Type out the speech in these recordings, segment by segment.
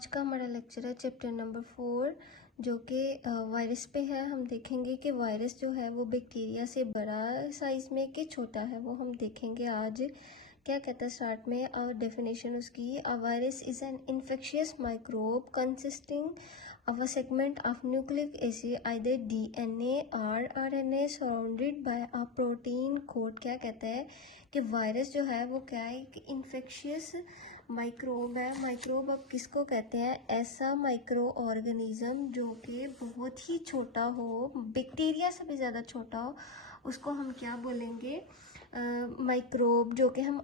आज का हमारा लेक्चर है चैप्टर नंबर 4 जो कि वायरस पे है। हम देखेंगे कि वायरस जो है वो बैक्टीरिया से बड़ा साइज में कि छोटा है, वो हम देखेंगे आज। क्या कहता है स्टार्ट में और डेफिनेशन उसकी, a virus is an infectious microbe consisting of a segment of nucleic acid either DNA और RNA surrounded by a protein coat. क्या कहता है कि वायरस जो है वो क्या है कि इन्फेक्शियस माइक्रोब है। माइक्रोब अब किसको कहते हैं? ऐसा माइक्रो ऑर्गेनिज्म जो कि बहुत ही छोटा हो, बैक्टीरिया से भी ज़्यादा छोटा हो, उसको हम क्या बोलेंगे? माइक्रोब जो कि हम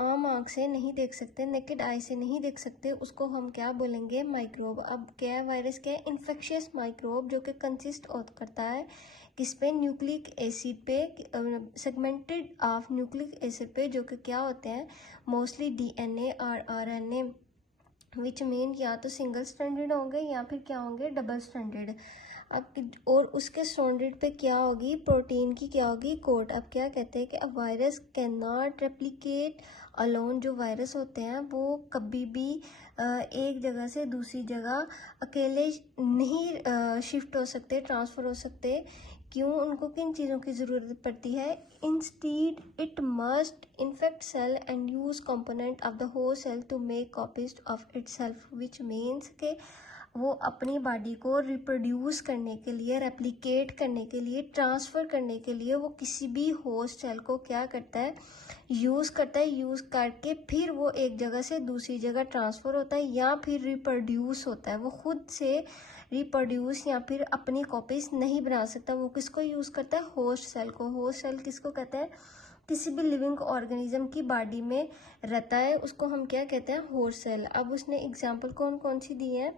आम आँख से नहीं देख सकते, नेकेड आई से नहीं देख सकते, उसको हम क्या बोलेंगे? माइक्रोब। अब क्या है वायरस? क्या है? इन्फेक्शियस माइक्रोब जो कि कंसिस्ट करता है किस पे? न्यूक्लिक एसिड पे, सेगमेंटेड ऑफ न्यूक्लिक एसिड पे, जो कि क्या होते हैं? मोस्टली डीएनए और आरएनए, विच मीन या तो सिंगल स्ट्रैंडेड होंगे या फिर क्या होंगे? Double stranded. अब और उसके स्ट्रैंडेड पे क्या होगी? प्रोटीन की क्या होगी? कोट। अब क्या कहते हैं कि a virus can not replicate alone. जो वायरस होते हैं वो कभी भी एक जगह से दूसरी जगह अकेले नहीं शिफ्ट हो सकते, ट्रांसफ़र हो सकते। क्यों? उनको किन चीज़ों की ज़रूरत पड़ती है? Instead it must infect cell and use component of the whole cell to make copies of itself, which means के वो अपनी बॉडी को रिप्रोड्यूस करने के लिए, रेप्लिकेट करने के लिए, ट्रांसफ़र करने के लिए वो किसी भी होस्ट सेल को क्या करता है? यूज़ करता है। यूज़ करके फिर वो एक जगह से दूसरी जगह ट्रांसफ़र होता है या फिर रिप्रोड्यूस होता है। वो खुद से रिप्रोड्यूस या फिर अपनी कॉपीज नहीं बना सकता। वो किसको यूज़ करता है? होस्ट सेल को। होस्ट सेल किसको कहते हैं? किसी भी लिविंग ऑर्गेनिज्म की बॉडी में रहता है, उसको हम क्या कहते हैं? Host cell. अब उसने एग्जांपल कौन कौन सी दी है?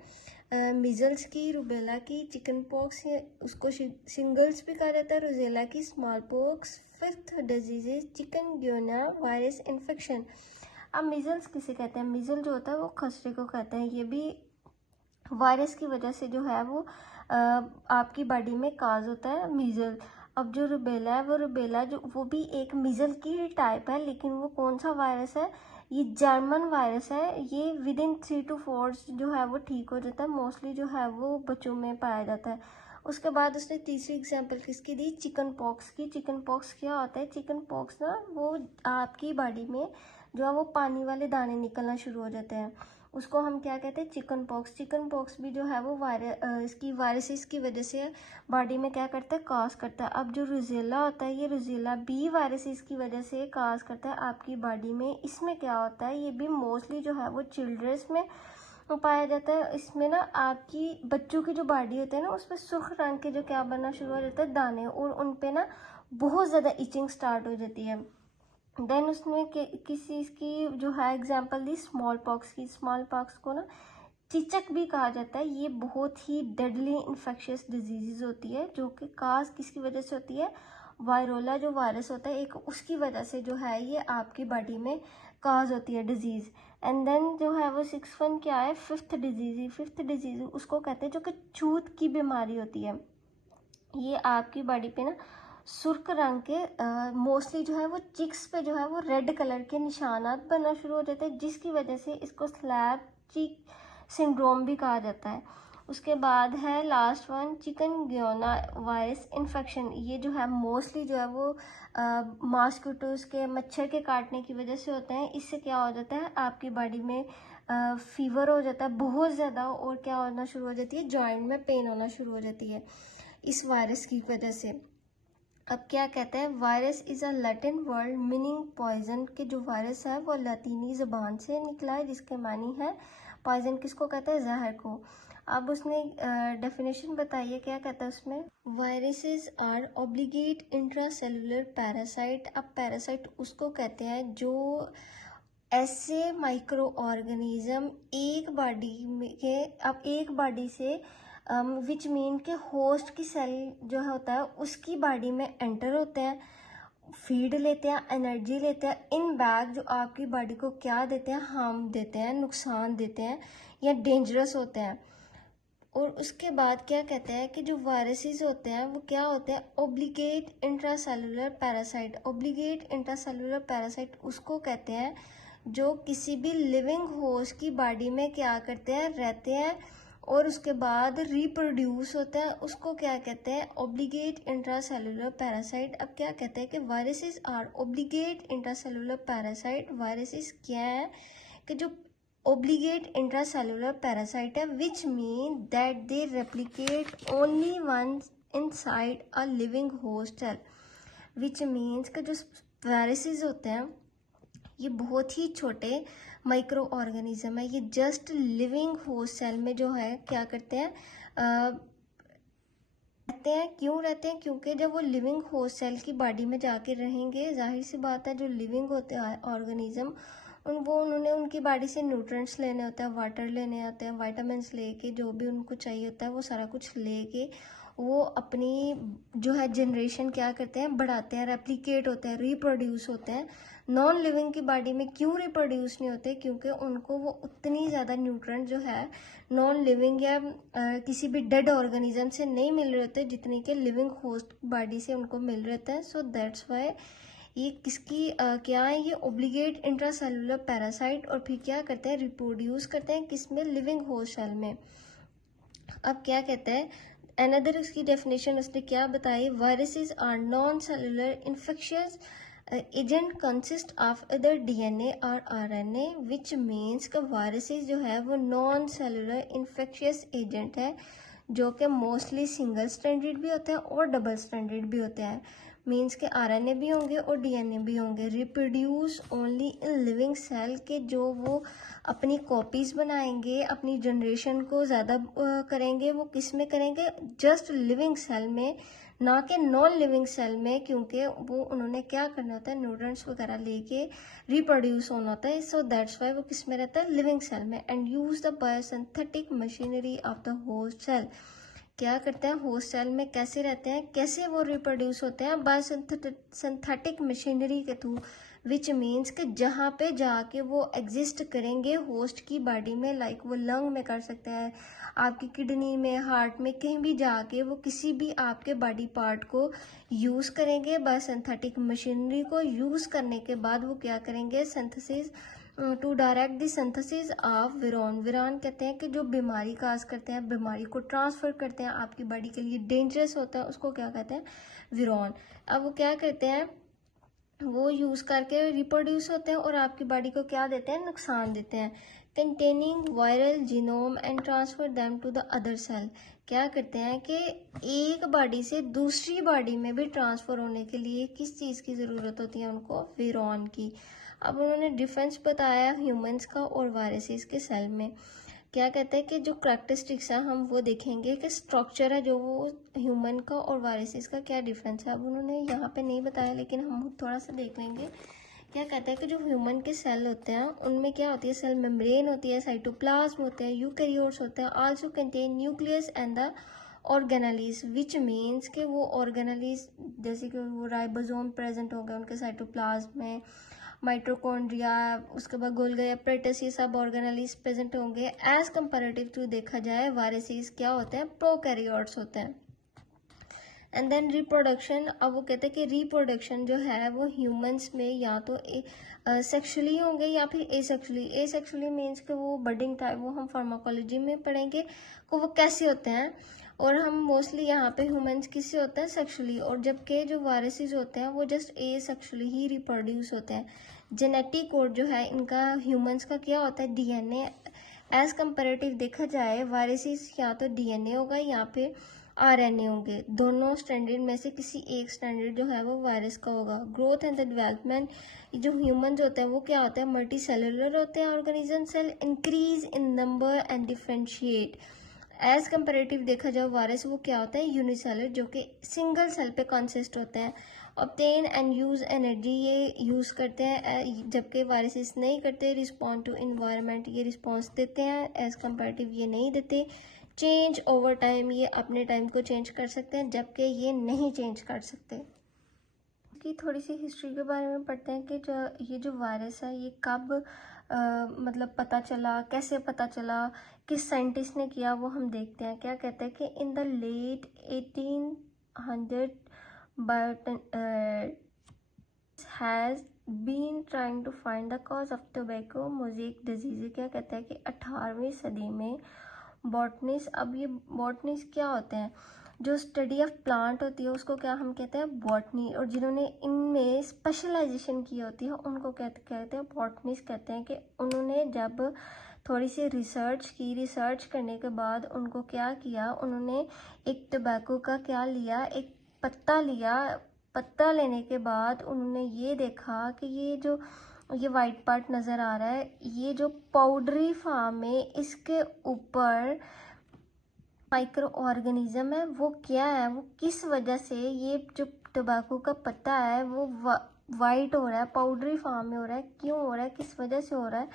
मीजल्स की, रुबेला की, चिकन पॉक्स, उसको शिंगल्स भी कहा जाता है, रोजेला की, smallpox, fifth disease chikungunya virus infection. अब मीजल्स किसे कहते हैं? मीजल जो होता है वो खसरे को कहते हैं। ये भी वायरस की वजह से जो है वो आपकी बॉडी में काज होता है, मीजल। अब जो रुबेला है, वो रुबेला जो वो भी एक मीजल की ही टाइप है, लेकिन वो कौन सा वायरस है? ये जर्मन वायरस है। ये विद इन 3 to 4 जो है वो ठीक हो जाता है। मोस्टली जो है वो बच्चों में पाया जाता है। उसके बाद उसने तीसरी एग्जांपल किसकी दी? चिकन पॉक्स की। चिकन पॉक्स क्या होता है? चिकन पॉक्स ना वो आपकी बॉडी में जो है वो पानी वाले दाने निकलना शुरू हो जाते हैं, उसको हम क्या कहते हैं? Chicken pox. चिकन पॉक्स भी जो है वो इसकी वायरसेस की वजह से बॉडी में क्या करता है? काज करता है। अब जो रोजेला होता है, ये रोजेला भी वायरसेस की वजह से काज करता है आपकी बॉडी में। इसमें क्या होता है? ये भी मोस्टली जो है वो चिल्ड्रंस में पाया जाता है। इसमें ना आपकी बच्चों की जो बॉडी होती है ना, उस पर सुर्ख रंग के जो क्या बनना शुरू हो जाता है? दाने, और उन पे ना बहुत ज़्यादा इचिंग स्टार्ट हो जाती है। देन उसने किसी इसकी जो है एग्जांपल दी स्मॉल पॉक्स की। स्मॉल पॉक्स को ना चेचक भी कहा जाता है। ये बहुत ही डेडली इन्फेक्शियस डिजीज होती है, जो कि काज किसकी वजह से होती है? वायरोला जो वायरस होता है एक, उसकी वजह से जो है ये आपकी बॉडी में काज होती है डिजीज। एंड देन जो है वो 6th क्या है? Fifth disease. फिफ्थ डिजीज उसको कहते हैं जो कि छूत की बीमारी होती है। ये आपकी बॉडी पे ना सुर्ख रंग के मोस्टली जो है वो चिक्स पे जो है वो रेड कलर के निशानात बनना शुरू हो जाते हैं, जिसकी वजह से इसको स्लैब चिक सिंड्रोम भी कहा जाता है। उसके बाद है last one, chikungunya virus infection. ये जो है मोस्टली जो है वो मॉस्किटोज के, मच्छर के काटने की वजह से होते हैं। इससे क्या हो जाता है? आपकी बॉडी में फीवर हो जाता है बहुत ज़्यादा, और क्या होना शुरू हो जाती है? जॉइंट में पेन होना शुरू हो जाती है इस वायरस की वजह से। अब क्या कहते हैं? Virus is a Latin word meaning poison. के जो वायरस है वो लतीनी ज़बान से निकला है, जिसके मानी है पॉइजन। किसको कहते हैं? जहर को। अब उसने डेफिनेशन बताइए, क्या कहता है उसमें? Viruses are obligate intracellular parasite. अब पैरासाइट उसको कहते हैं जो ऐसे माइक्रो ऑर्गेनिज्म एक बॉडी में के, अब एक बॉडी से विच मीन के होस्ट की सेल जो होता है उसकी बॉडी में एंटर होते हैं, फीड लेते हैं, एनर्जी लेते हैं। इन बैग जो आपकी बॉडी को क्या देते हैं? हार्म देते हैं, नुकसान देते हैं या डेंजरस होते हैं। और उसके बाद क्या कहते हैं कि जो वायरसेस होते हैं वो क्या होते हैं? Obligate intracellular parasite. Obligate intracellular parasite उसको कहते हैं जो किसी भी लिविंग होस्ट की बॉडी में क्या करते हैं, रहते हैं और उसके बाद रिप्रोड्यूस होता है, उसको क्या कहते हैं, ऑब्लिगेट इंट्रासेलुलर पैरासाइट। अब क्या कहते हैं कि viruses are obligate intracellular parasite. Viruses क्या है कि जो ऑब्लिगेट इंट्रासेलुलर पैरासाइट है, which mean that they replicate only once inside a living host cell. Which means कि जो वायरसेस होते हैं ये बहुत ही छोटे माइक्रो ऑर्गेनिज्म है, ये जस्ट लिविंग होस्ट सेल में जो है क्या करते हैं, रहते हैं। क्यों रहते हैं? क्योंकि जब वो लिविंग होस्ट सेल की बॉडी में जाके रहेंगे, जाहिर सी बात है जो लिविंग होते हैं ऑर्गेनिज्म उन्होंने उनकी बॉडी से न्यूट्रिएंट्स लेने होते हैं, वाटर लेने होते हैं, विटामिन्स लेके जो भी उनको चाहिए होता है वो सारा कुछ लेके वो अपनी जो है जनरेशन क्या करते हैं, बढ़ाते हैं, रेप्लिकेट होते हैं, रिप्रोड्यूस होते हैं। नॉन लिविंग की बॉडी में क्यों रिप्रोड्यूस नहीं होते? क्योंकि उनको वो उतनी ज़्यादा न्यूट्रिएंट जो है नॉन लिविंग या किसी भी डेड ऑर्गेनिज्म से नहीं मिल रहे होते जितनी के लिविंग होस्ट बॉडी से उनको मिल रहता है। सो दैट्स वाई ये किसकी क्या है, ये ऑब्लिगेट इंट्रासेलुलर पैरासाइट, और फिर क्या करते हैं, रिप्रोड्यूस करते हैं किसमें, लिविंग होस्ट सेल में। अब क्या कहते हैं, अनदर इसकी डेफिनेशन उसने क्या बताई, viruses are non cellular infectious agent consist of other DNA और आरएनए, विच मीन्स का वायरसेस जो है वो नॉन सेलुलर इन्फेक्शियस एजेंट है, जो कि मोस्टली सिंगल स्ट्रैंडेड भी होते हैं और डबल स्ट्रैंडेड भी होते हैं। मीन्स के आरएनए भी होंगे और डीएनए भी होंगे। Reproduce only in living cell के, जो वो अपनी कॉपीज बनाएंगे, अपनी जनरेशन को ज़्यादा करेंगे, वो किस में करेंगे, जस्ट लिविंग सेल में, ना कि नॉन लिविंग सेल में, क्योंकि वो उन्होंने क्या करना होता है, न्यूट्रिएंट्स वगैरह लेके रिप्रोड्यूस होना होता है। सो दैट्स वाई वो किस में रहता है, लिविंग सेल में। And use the biosynthetic machinery of the host cell. क्या करते हैं, होस्ट सेल में कैसे रहते हैं, कैसे वो रिप्रोड्यूस होते हैं, बायोसिंथेटिक मशीनरी के थ्रू, विच मीन्स कि जहाँ पे जाके वो एग्जिस्ट करेंगे होस्ट की बॉडी में, लाइक वो लंग में कर सकते हैं, आपकी किडनी में, हार्ट में, कहीं भी जाके वो किसी भी आपके बॉडी पार्ट को यूज़ करेंगे। बायोसिंथेटिक मशीनरी को यूज़ करने के बाद वो क्या करेंगे, synthesis to direct the synthesis of virion. Virion कहते हैं कि जो बीमारी काज करते हैं, बीमारी को ट्रांसफर करते हैं, आपकी बॉडी के लिए डेंजरस होता है, उसको क्या कहते हैं, विरान। अब वो क्या करते हैं, वो यूज़ करके रिप्रोड्यूस होते हैं और आपकी बॉडी को क्या देते हैं, नुकसान देते हैं। Containing viral genome and transfer them to the other cell. क्या करते हैं कि एक बॉडी से दूसरी बॉडी में भी ट्रांसफर होने के लिए किस चीज़ की ज़रूरत होती है उनको, विरान की। अब उन्होंने डिफरेंस बताया ह्यूमंस का और वायरसेस के सेल में। क्या कहते हैं कि जो करैक्टरिस्टिक्स है हम वो देखेंगे कि स्ट्रक्चर है जो वो ह्यूमन का और वायरसेस का क्या डिफरेंस है। अब उन्होंने यहाँ पे नहीं बताया लेकिन हम थोड़ा सा देख लेंगे। क्या कहते हैं कि जो ह्यूमन के सेल होते हैं उनमें क्या होती है, सेल मेम्ब्रेन होती है, साइटोप्लाज्म होते हैं, यूकैरियोट्स होते हैं, also contain nucleus and the organelles, which means कि वो ऑर्गेनेलिस जैसे कि वो राइबोसोम प्रेजेंट हो गए उनके साइटोप्लाज्म में, माइटोकॉन्ड्रिया, उसके बाद गोल्गी एपरेटस, ये सब ऑर्गेनेलिस प्रेजेंट होंगे। एज कंपेरेटिव टू देखा जाए वायरसेस क्या होते हैं, प्रोकैरियोट्स होते हैं। And then reproduction. अब वो कहते हैं कि रिप्रोडक्शन जो है वो ह्यूमंस में या तो सेक्सुअली होंगे या फिर एसेक्सुअली। एसेक्सुअली मीन्स कि वो बडिंग टाइप, वो हम फार्माकोलॉजी में पढ़ेंगे कि वो कैसे होते हैं, और हम मोस्टली यहाँ पे ह्यूमंस किससे होते हैं, सेक्सुअली। और जबकि जो वायरसेस होते हैं वो जस्ट एसेक्सुअली ही रिप्रोड्यूस होते हैं। जेनेटिक कोड जो है इनका ह्यूमंस का क्या होता है, डीएनए। एज कंपेरेटिव देखा जाए वायरसेस या तो डीएनए होगा या फिर आरएनए होंगे, दोनों स्टैंडर्ड में से किसी एक स्टैंडर्ड जो है वो वायरस का होगा। ग्रोथ एंड द डेवलपमेंट, जो ह्यूमंस होते हैं वो क्या होते हैं, मल्टी सेलुलर होते हैं organism. Cell increase in number and differentiate. As comparative देखा जाए वायरस वो क्या होता है, यूनिसेलर, जो कि सिंगल सेल पे कंसिस्ट होते हैं। ऑब्टेन एंड यूज एनर्जी, ये यूज़ करते हैं, जबकि वायरसेस नहीं करते। रिस्पॉन्ड टू इन्वायरमेंट, ये रिस्पॉन्स देते हैं, एज कंपेरेटिव ये नहीं देते। चेंज ओवर टाइम, ये अपने टाइम को चेंज कर सकते हैं जबकि ये नहीं चेंज कर सकते। की थोड़ी सी हिस्ट्री के बारे में पढ़ते हैं कि ये जो वायरस है ये कब मतलब पता चला, कैसे पता चला, किस साइंटिस्ट ने किया, वो हम देखते हैं। क्या कहते हैं कि in the late 1800 but has been trying to find the cause of tobacco mosaic disease. क्या कहता है कि 18वीं सदी में बॉटनिस्ट, अब ये बॉटनिस्ट क्या होते हैं, जो स्टडी ऑफ प्लांट होती है उसको क्या हम कहते हैं, बॉटनी, और जिन्होंने इनमें स्पेशलाइजेशन की होती है उनको कहते हैं बॉटनिस्ट। कहते हैं कि उन्होंने जब थोड़ी सी रिसर्च की, रिसर्च करने के बाद उनको क्या किया, उन्होंने एक टोबैको का क्या लिया, एक पत्ता लिया। पत्ता लेने के बाद उन्होंने ये देखा कि ये वाइट पार्ट नज़र आ रहा है, ये जो पाउडरी फॉर्म है, इसके ऊपर माइक्रो ऑर्गेनिज्म है, वो क्या है, वो किस वजह से ये जो टोबैको का पत्ता है वो वाइट हो रहा है, पाउडरी फॉर्म में हो रहा है, क्यों हो रहा है, किस वजह से हो रहा है।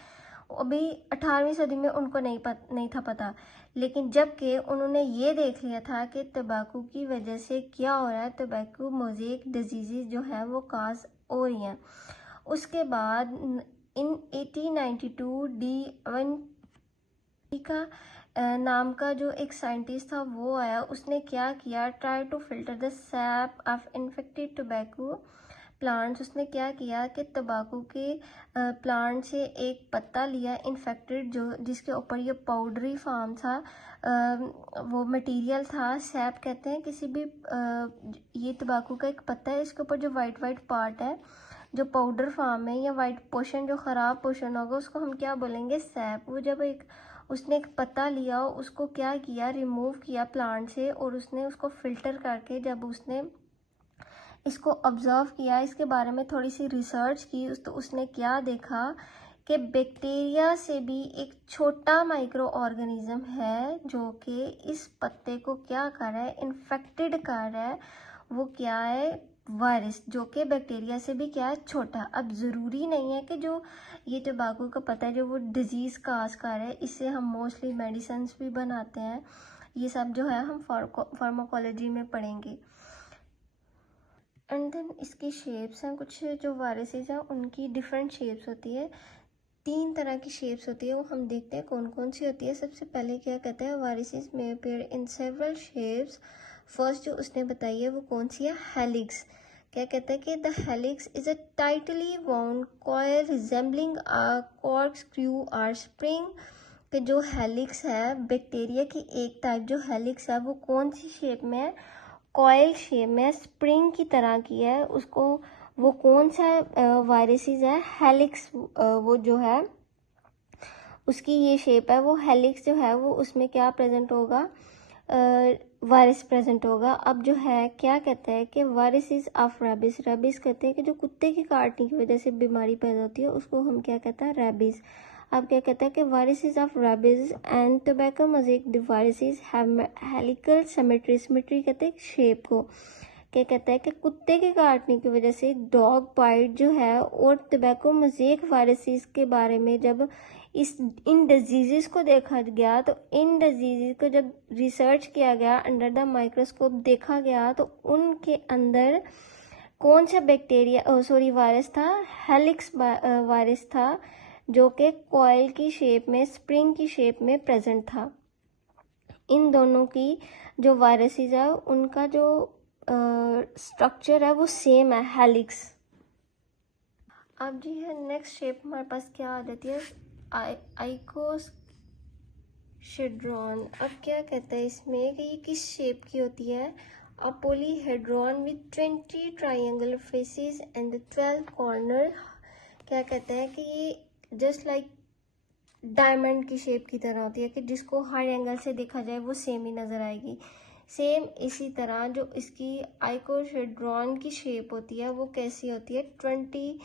अभी 18वीं सदी में उनको नहीं था पता, लेकिन जबकि उन्होंने ये देख लिया था कि तंबाकू की वजह से क्या हो रहा है, टोबैको मोज़ेक डिजीज़ जो है वो काज हो रही हैं। उसके बाद इन 1892 डी का नाम का जो एक साइंटिस्ट था वो आया, उसने क्या किया, try to filter the sap of infected tobacco plants. उसने क्या किया कि तंबाकू के प्लांट से एक पत्ता लिया इन्फेक्टेड, जो जिसके ऊपर ये पाउडरी फॉर्म था, वो मटेरियल था, सैप कहते हैं किसी भी ये तंबाकू का एक पत्ता है, इसके ऊपर जो वाइट वाइट पार्ट है, जो पाउडर फॉर्म है या वाइट पोर्शन, जो ख़राब पोर्शन होगा उसको हम क्या बोलेंगे, सैप। वो जब उसने एक पत्ता लिया, उसको क्या किया, रिमूव किया प्लांट से, और उसने उसको फिल्टर करके जब उसने इसको ऑब्जर्व किया, इसके बारे में थोड़ी सी रिसर्च की, तो उसने क्या देखा कि बैक्टीरिया से भी एक छोटा माइक्रो ऑर्गेनिज्म है जो कि इस पत्ते को क्या कर रहा है, इन्फेक्टेड कर रहा है। वो क्या है, वायरस, जो कि बैक्टीरिया से भी क्या है, छोटा। अब ज़रूरी नहीं है कि जो ये टोबैको का पत्ता है जो वो डिजीज़ काज कर रहा है, इससे हम मोस्टली मेडिसिन भी बनाते हैं, ये सब जो है हम फार्माकोलॉजी में पढ़ेंगे। एंड देन इसकी शेप्स हैं, कुछ जो वायरसेस हैं उनकी डिफरेंट शेप्स होती है, 3 तरह की शेप्स होती है, वो हम देखते हैं कौन कौन सी होती है। सबसे पहले क्या कहते हैं, वायरसेस में appear in several shapes. First जो उसने बताई है वो कौन सी है, हेलिक्स। क्या कहता है कि the helix is a tightly wound coil resembling a corkscrew और स्प्रिंग। कि जो हेलिक्स है बैक्टीरिया की एक टाइप, जो हेलिक्स है वो कौन सी शेप में है, कॉयल शेप में, स्प्रिंग की तरह की है। उसको वो कौन सा वायरसेस है, हेलिक्स, वो जो है उसकी ये शेप है, वो हेलिक्स जो है वो उसमें क्या प्रेजेंट होगा, वायरस प्रेजेंट होगा। अब जो है क्या कहते हैं कि वायरसेस ऑफ रेबिस, रेबिस कहते हैं कि जो कुत्ते की काटने की वजह से बीमारी पैदा होती है उसको हम क्या कहते हैं, रेबिस। अब क्या कहता है कि viruses of rabies and tobacco mosaic viruses have helical symmetry, symmetry कहते हैं शेप को। क्या कहता है कि कुत्ते के काटने की वजह से डॉग बाइट जो है, और टोबैको मोज़ेक वायरसेस के बारे में जब इन डिजीज़ को देखा गया, तो इन डिजीज़ को जब रिसर्च किया गया, अंडर द माइक्रोस्कोप देखा गया, तो उनके अंदर कौन सा बैक्टीरिया वायरस था, हेलिक्स वायरस था, जो कि कॉइल की शेप में, स्प्रिंग की शेप में प्रेजेंट था। इन दोनों की जो वायरसेस है उनका जो स्ट्रक्चर है वो सेम है, हेलिक्स। अब जी है नेक्स्ट शेप हमारे पास क्या आ जाती है, आइकोसाहेड्रॉन। अब क्या कहता है इसमें कि ये किस शेप की होती है, a polyhedron with 20 triangular faces and 12 corner. क्या कहता है कि ये जस्ट लाइक डायमंड की शेप की तरह होती है, कि जिसको हर एंगल से देखा जाए वो सेम ही नज़र आएगी। सेम इसी तरह जो इसकी आइकोसाहेड्रॉन की शेप होती है वो कैसी होती है, 20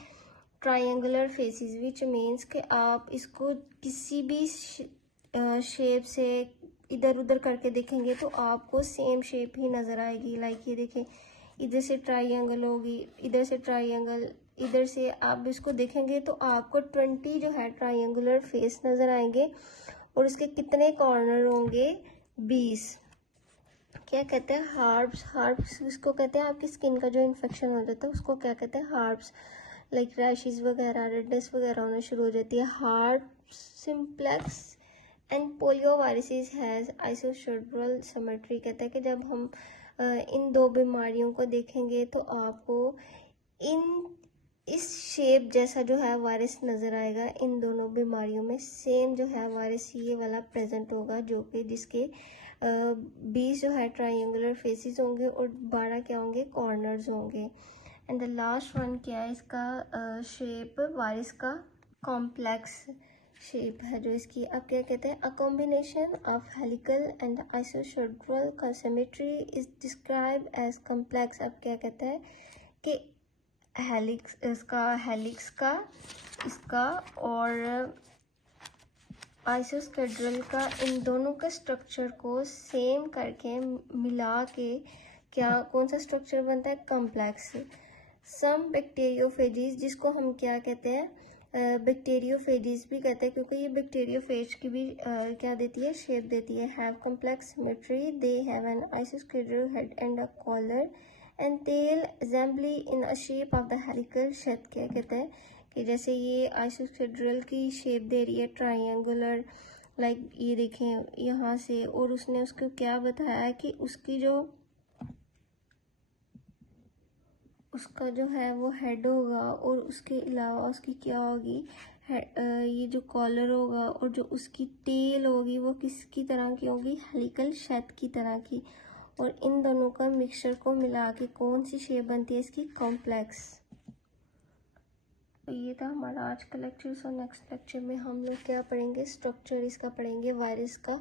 ट्रायंगुलर फेसेस, विच मीन्स कि आप इसको किसी भी शेप से इधर उधर करके देखेंगे तो आपको सेम शेप ही नज़र आएगी। लाइक ये देखें, इधर से ट्रायंगल होगी, इधर से ट्रायंगल, इधर से आप इसको देखेंगे तो आपको 20 जो है ट्रायंगुलर फेस नज़र आएंगे, और उसके कितने कॉर्नर होंगे, 20। क्या कहते हैं, हार्ब्स। हार्ब्स इसको कहते हैं आपकी स्किन का जो इन्फेक्शन हो जाता है उसको क्या कहते हैं, हार्ब्स। लाइक रैशेस वगैरह, रेडनेस वगैरह होना शुरू हो जाती है। Herbs simplex and polio viruses has आइकोसाहेड्रल symmetry. कहता है कि जब हम इन दो बीमारियों को देखेंगे तो आपको इन इस शेप जैसा जो है वायरस नज़र आएगा इन दोनों बीमारियों में। सेम जो है वायरस ये वाला प्रेजेंट होगा, जो कि जिसके 20 जो है ट्रायंगुलर फेसेस होंगे और 12 क्या होंगे, कॉर्नर्स होंगे। एंड द लास्ट वन क्या है इसका शेप वायरस का, कॉम्प्लेक्स शेप है जो इसकी। अब क्या कहते हैं, a combination of helical and icosahedral का symmetry is describe as complex. अब क्या कहते हैं कि हेलिक्स का इसका और आइसोस्केड्रल का, इन दोनों का स्ट्रक्चर को सेम करके मिला के क्या कौन सा स्ट्रक्चर बनता है, कॉम्प्लेक्स। सम बैक्टीरियोफेजिस, जिसको हम क्या कहते हैं, बैक्टीरियोफेजिस भी कहते हैं, क्योंकि ये बैक्टीरियोफेज की भी क्या देती है, शेप देती है। Have complex symmetry, they have an icosahedral head and a collar and tail assembly in a shape of the helical shape. क्या कहते हैं कि जैसे ये आइसोस्केड्रल की शेप दे रही है ट्रायंगुलर, लाइक ये देखें यहाँ से, और उसने उसको क्या बताया कि उसका जो है वो हेड होगा और उसके अलावा उसकी क्या होगी, ये जो कॉलर होगा और जो उसकी टेल होगी वो किसकी तरह की होगी, हेलिकल शेप की तरह की। और इन दोनों का मिक्सचर को मिला के कौन सी शेप बनती है इसकी, कॉम्प्लेक्स। तो ये था हमारा आज का लेक्चर। सो नेक्स्ट लेक्चर में हम लोग क्या पढ़ेंगे, स्ट्रक्चर इसका पढ़ेंगे वायरस का।